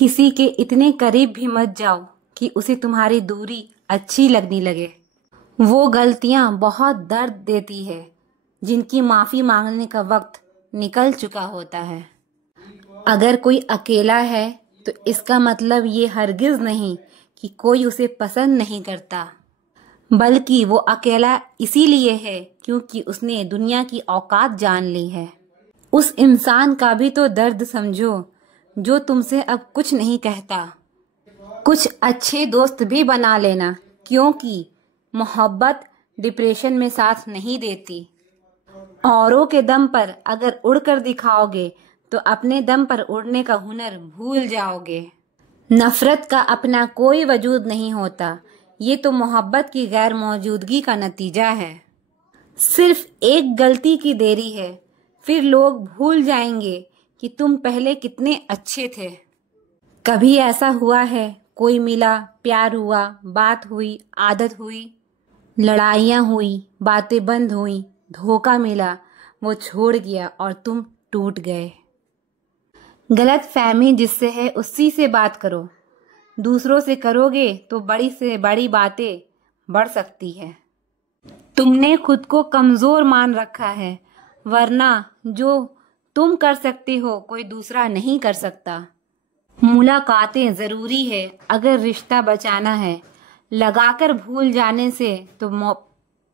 किसी के इतने करीब भी मत जाओ कि उसे तुम्हारी दूरी अच्छी लगने लगे। वो गलतियां बहुत दर्द देती है जिनकी माफ़ी मांगने का वक्त निकल चुका होता है। अगर कोई अकेला है तो इसका मतलब ये हरगिज़ नहीं कि कोई उसे पसंद नहीं करता, बल्कि वो अकेला इसीलिए है क्योंकि उसने दुनिया की औकात जान ली है। उस इंसान का भी तो दर्द समझो जो तुमसे अब कुछ नहीं कहता। कुछ अच्छे दोस्त भी बना लेना, क्योंकि मोहब्बत डिप्रेशन में साथ नहीं देती। औरों के दम पर अगर उड़कर दिखाओगे तो अपने दम पर उड़ने का हुनर भूल जाओगे। नफरत का अपना कोई वजूद नहीं होता, ये तो मोहब्बत की गैर मौजूदगी का नतीजा है। सिर्फ एक गलती की देरी है, फिर लोग भूल जाएंगे कि तुम पहले कितने अच्छे थे। कभी ऐसा हुआ है कोई मिला, प्यार हुआ, बात हुई, आदत हुई, लड़ाइयाँ हुई, बातें बंद हुई, धोखा मिला, वो छोड़ गया और तुम टूट गए। गलत फहमी जिससे है उसी से बात करो। दूसरों से करोगे तो बड़ी से बड़ी बातें बढ़ सकती है। तुमने खुद को कमज़ोर मान रखा है, वरना जो तुम कर सकते हो कोई दूसरा नहीं कर सकता। मुलाकातें ज़रूरी है अगर रिश्ता बचाना है, लगाकर भूल जाने से तो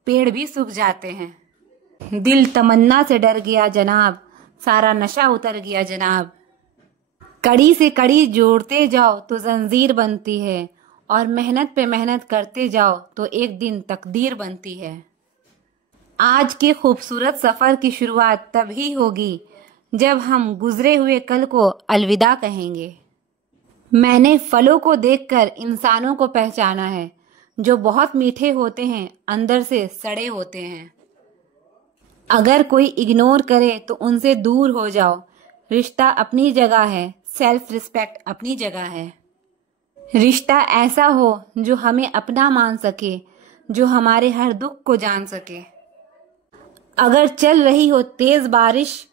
पेड़ भी सूख जाते हैं। दिल तमन्ना से डर गया जनाब, सारा नशा उतर गया जनाब। कड़ी से कड़ी जोड़ते जाओ तो जंजीर बनती है, और मेहनत पे मेहनत करते जाओ तो एक दिन तकदीर बनती है। आज के खूबसूरत सफ़र की शुरुआत तभी होगी जब हम गुजरे हुए कल को अलविदा कहेंगे। मैंने फलों को देखकर इंसानों को पहचाना है, जो बहुत मीठे होते हैं अंदर से सड़े होते हैं। अगर कोई इग्नोर करे तो उनसे दूर हो जाओ। रिश्ता अपनी जगह है, सेल्फ रिस्पेक्ट अपनी जगह है। रिश्ता ऐसा हो जो हमें अपना मान सके, जो हमारे हर दुख को जान सके। अगर चल रही हो तेज बारिश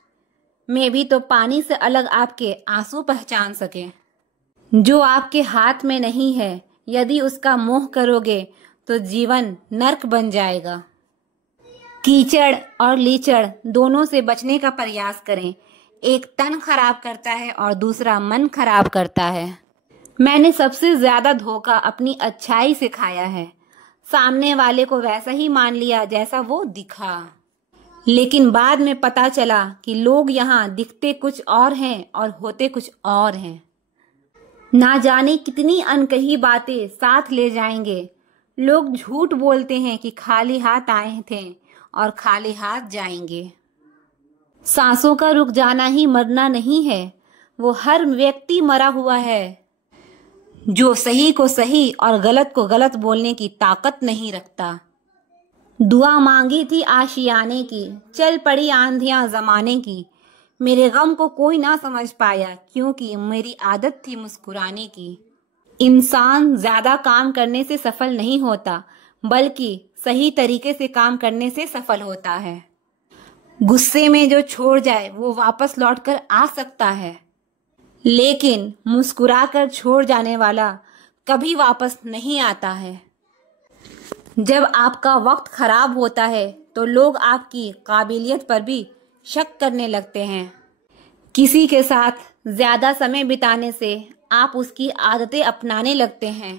में भी तो पानी से अलग आपके आंसू पहचान सके। जो आपके हाथ में नहीं है, यदि उसका मोह करोगे तो जीवन नर्क बन जाएगा। कीचड़ और लीचड़ दोनों से बचने का प्रयास करें। एक तन खराब करता है और दूसरा मन खराब करता है। मैंने सबसे ज्यादा धोखा अपनी अच्छाई से खाया है। सामने वाले को वैसा ही मान लिया जैसा वो दिखा, लेकिन बाद में पता चला कि लोग यहाँ दिखते कुछ और हैं और होते कुछ और हैं। ना जाने कितनी अनकही बातें साथ ले जाएंगे। लोग झूठ बोलते हैं कि खाली हाथ आए थे और खाली हाथ जाएंगे। सांसों का रुक जाना ही मरना नहीं है, वो हर व्यक्ति मरा हुआ है जो सही को सही और गलत को गलत बोलने की ताकत नहीं रखता। दुआ मांगी थी आशियाने की, चल पड़ी आंधियां जमाने की। मेरे गम को कोई ना समझ पाया क्योंकि मेरी आदत थी मुस्कुराने की। इंसान ज्यादा काम करने से सफल नहीं होता, बल्कि सही तरीके से काम करने से सफल होता है। गुस्से में जो छोड़ जाए वो वापस लौटकर आ सकता है, लेकिन मुस्कुराकर छोड़ जाने वाला कभी वापस नहीं आता है। जब आपका वक्त खराब होता है तो लोग आपकी काबिलियत पर भी शक करने लगते हैं। किसी के साथ ज्यादा समय बिताने से आप उसकी आदतें अपनाने लगते हैं।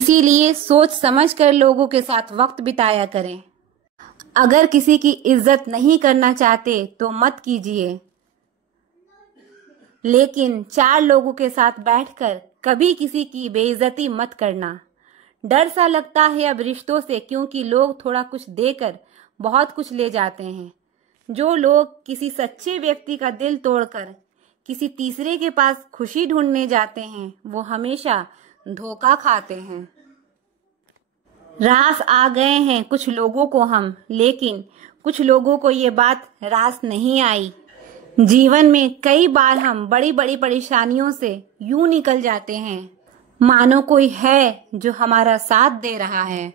इसीलिए सोच समझ कर लोगों के साथ वक्त बिताया करें। अगर किसी की इज्जत नहीं करना चाहते तो मत कीजिए, लेकिन 4 लोगों के साथ बैठकर कभी किसी की बेइज्जती मत करना। डर सा लगता है अब रिश्तों से, क्योंकि लोग थोड़ा कुछ देकर बहुत कुछ ले जाते हैं। जो लोग किसी सच्चे व्यक्ति का दिल तोड़कर किसी तीसरे के पास खुशी ढूंढने जाते हैं, वो हमेशा धोखा खाते हैं। रास आ गए हैं कुछ लोगों को हम, लेकिन कुछ लोगों को ये बात रास नहीं आई। जीवन में कई बार हम बड़ी बड़ी परेशानियों से यूं निकल जाते हैं मानो कोई है जो हमारा साथ दे रहा है।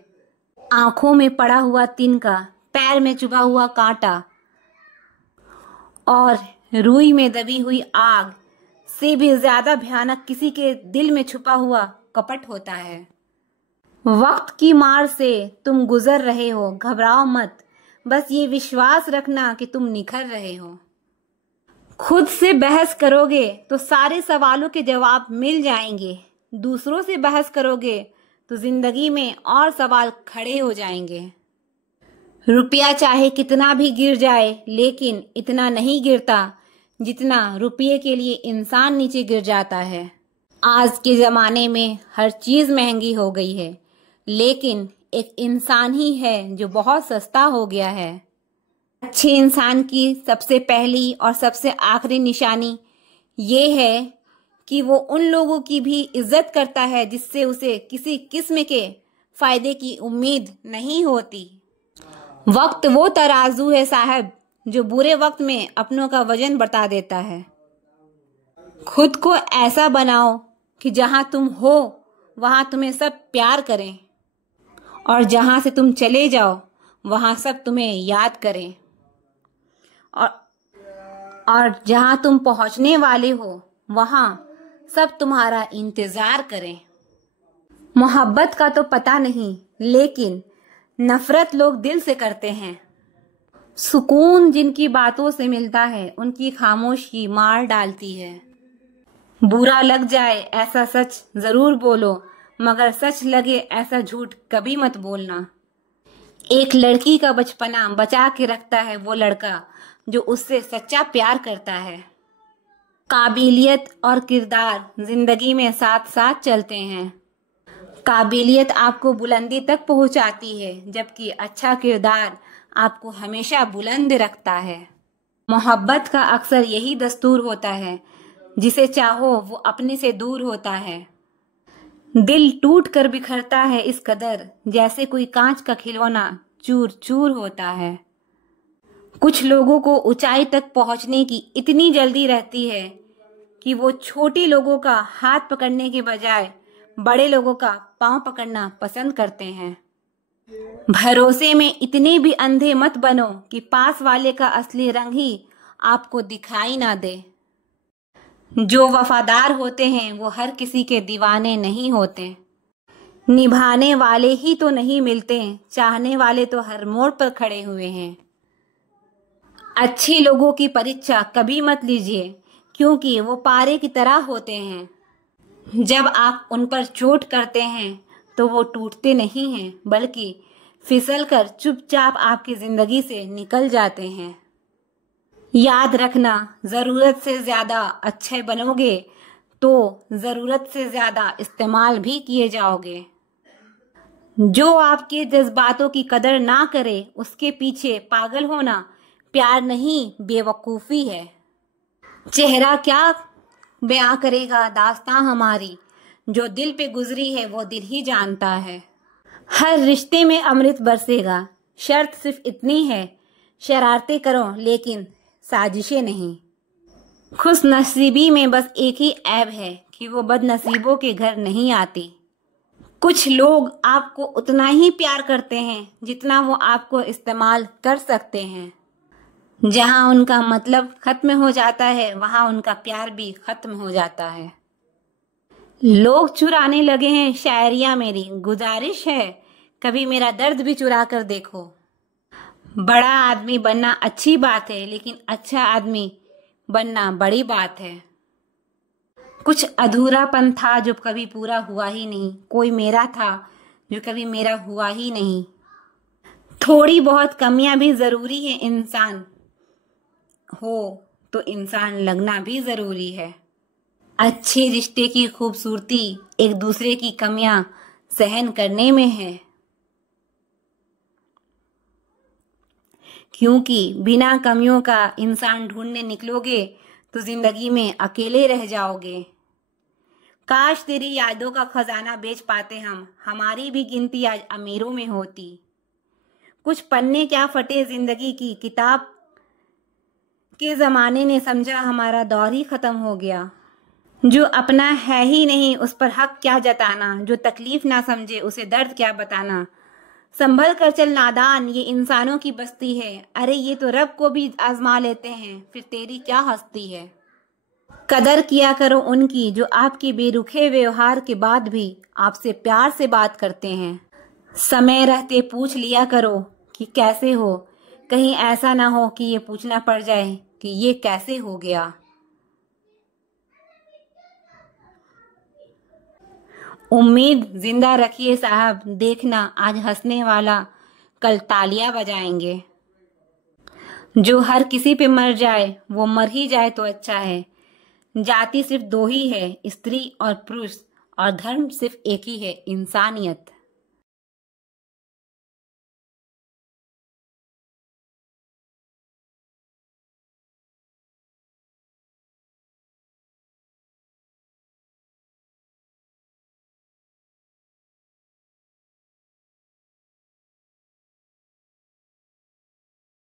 आंखों में पड़ा हुआ तिनका, पैर में चुभा हुआ कांटा और रुई में दबी हुई आग से भी ज्यादा भयानक किसी के दिल में छुपा हुआ कपट होता है। वक्त की मार से तुम गुजर रहे हो, घबराओ मत, बस ये विश्वास रखना कि तुम निखर रहे हो। खुद से बहस करोगे तो सारे सवालों के जवाब मिल जाएंगे, दूसरों से बहस करोगे तो जिंदगी में और सवाल खड़े हो जाएंगे। रुपया चाहे कितना भी गिर जाए, लेकिन इतना नहीं गिरता जितना रुपये के लिए इंसान नीचे गिर जाता है। आज के ज़माने में हर चीज़ महंगी हो गई है, लेकिन एक इंसान ही है जो बहुत सस्ता हो गया है। अच्छे इंसान की सबसे पहली और सबसे आखिरी निशानी ये है कि वो उन लोगों की भी इज्जत करता है जिससे उसे किसी किस्म के फायदे की उम्मीद नहीं होती। वक्त वो तराजू है साहब जो बुरे वक्त में अपनों का वजन बता देता है। खुद को ऐसा बनाओ कि जहां तुम हो वहां तुम्हें सब प्यार करें, और जहां से तुम चले जाओ वहां सब तुम्हें याद करें, और जहां तुम पहुंचने वाले हो वहां सब तुम्हारा इंतजार करें। मोहब्बत का तो पता नहीं, लेकिन नफरत लोग दिल से करते हैं। सुकून जिनकी बातों से मिलता है उनकी खामोशी मार डालती है। बुरा लग जाए ऐसा सच जरूर बोलो, मगर सच लगे ऐसा झूठ कभी मत बोलना। एक लड़की का बचपना बचा के रखता है वो लड़का जो उससे सच्चा प्यार करता है। काबिलियत और किरदार जिंदगी में साथ साथ चलते हैं। काबिलियत आपको बुलंदी तक पहुंचाती है, जबकि अच्छा किरदार आपको हमेशा बुलंद रखता है। मोहब्बत का अक्सर यही दस्तूर होता है, जिसे चाहो वो अपने से दूर होता है। दिल टूट कर बिखरता है इस कदर जैसे कोई कांच का खिलौना चूर चूर होता है। कुछ लोगों को ऊंचाई तक पहुंचने की इतनी जल्दी रहती है कि वो छोटे लोगों का हाथ पकड़ने के बजाय बड़े लोगों का पांव पकड़ना पसंद करते हैं। भरोसे में इतने भी अंधे मत बनो कि पास वाले का असली रंग ही आपको दिखाई ना दे। जो वफादार होते हैं वो हर किसी के दीवाने नहीं होते। निभाने वाले ही तो नहीं मिलते, चाहने वाले तो हर मोड़ पर खड़े हुए हैं। अच्छे लोगों की परीक्षा कभी मत लीजिए, क्योंकि वो पारे की तरह होते हैं। जब आप उन पर चोट करते हैं तो वो टूटते नहीं हैं, बल्कि फिसलकर चुपचाप आपकी जिंदगी से निकल जाते हैं। याद रखना, जरूरत से ज्यादा अच्छे बनोगे तो जरूरत से ज्यादा इस्तेमाल भी किए जाओगे। जो आपके जज्बातों की कदर ना करे उसके पीछे पागल होना प्यार नहीं बेवकूफ़ी है। चेहरा क्या बयां करेगा दास्तां हमारी, जो दिल पे गुजरी है वो दिल ही जानता है। हर रिश्ते में अमृत बरसेगा, शर्त सिर्फ इतनी है, शरारतें करो लेकिन साजिशें नहीं। खुश नसीबी में बस एक ही ऐब है कि वो बदनसीबों के घर नहीं आती। कुछ लोग आपको उतना ही प्यार करते हैं जितना वो आपको इस्तेमाल कर सकते हैं। जहां उनका मतलब खत्म हो जाता है वहां उनका प्यार भी खत्म हो जाता है। लोग चुराने लगे हैं शायरियां मेरी, गुजारिश है कभी मेरा दर्द भी चुरा कर देखो। बड़ा आदमी बनना अच्छी बात है, लेकिन अच्छा आदमी बनना बड़ी बात है। कुछ अधूरापन था जो कभी पूरा हुआ ही नहीं, कोई मेरा था जो कभी मेरा हुआ ही नहीं। थोड़ी बहुत कमियां भी जरूरी है, इंसान हो तो इंसान लगना भी जरूरी है। अच्छे रिश्ते की खूबसूरती एक दूसरे की कमियां सहन करने में है, क्योंकि बिना कमियों का इंसान ढूंढने निकलोगे तो जिंदगी में अकेले रह जाओगे। काश तेरी यादों का खजाना बेच पाते हम, हमारी भी गिनती आज अमीरों में होती। कुछ पन्ने क्या फटे जिंदगी की, किताब के जमाने ने समझा हमारा दौर ही खत्म हो गया। जो अपना है ही नहीं उस पर हक क्या जताना, जो तकलीफ ना समझे उसे दर्द क्या बताना। संभल कर चल नादान, ये इंसानों की बस्ती है, अरे ये तो रब को भी आजमा लेते हैं, फिर तेरी क्या हस्ती है। कदर किया करो उनकी जो आपके बेरुखे व्यवहार के बाद भी आपसे प्यार से बात करते हैं। समय रहते पूछ लिया करो कि कैसे हो, कहीं ऐसा ना हो कि ये पूछना पड़ जाए कि ये कैसे हो गया। उम्मीद जिंदा रखिए साहब, देखना आज हंसने वाला कल तालियां बजाएंगे। जो हर किसी पे मर जाए वो मर ही जाए तो अच्छा है। जाति सिर्फ दो ही है, स्त्री और पुरुष, और धर्म सिर्फ एक ही है, इंसानियत।